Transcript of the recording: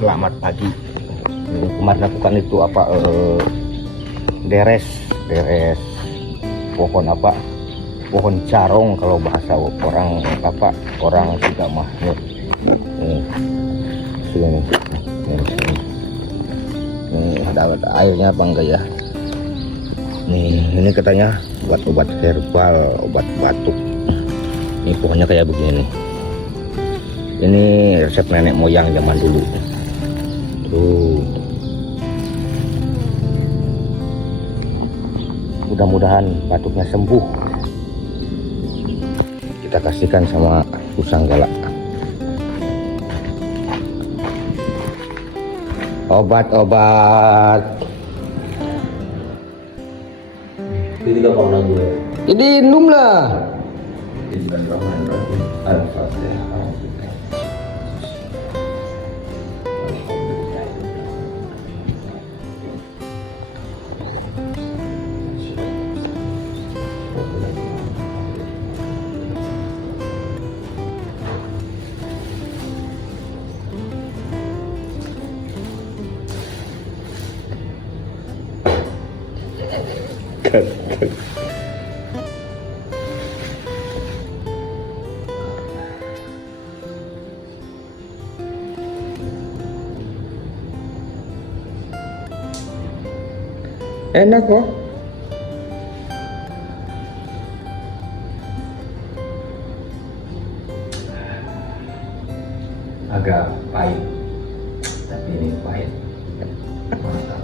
Selamat pagi. Kemarin aku kan itu apa deres pohon apa, pohon carong kalau bahasa orang apa, orang tidak mah sini ada airnya apa enggak ya. Nih ini katanya buat obat herbal, obat batuk. Ini pohonnya kayak begini nih. Ini resep nenek moyang zaman dulu tuh. Mudah-mudahan batuknya sembuh. Kita kasihkan sama usang galak. Obat-obat. Ini juga pernah gue. Ini minum lah. Enak kok. Agak pahit, tapi ini pahit. Mantap.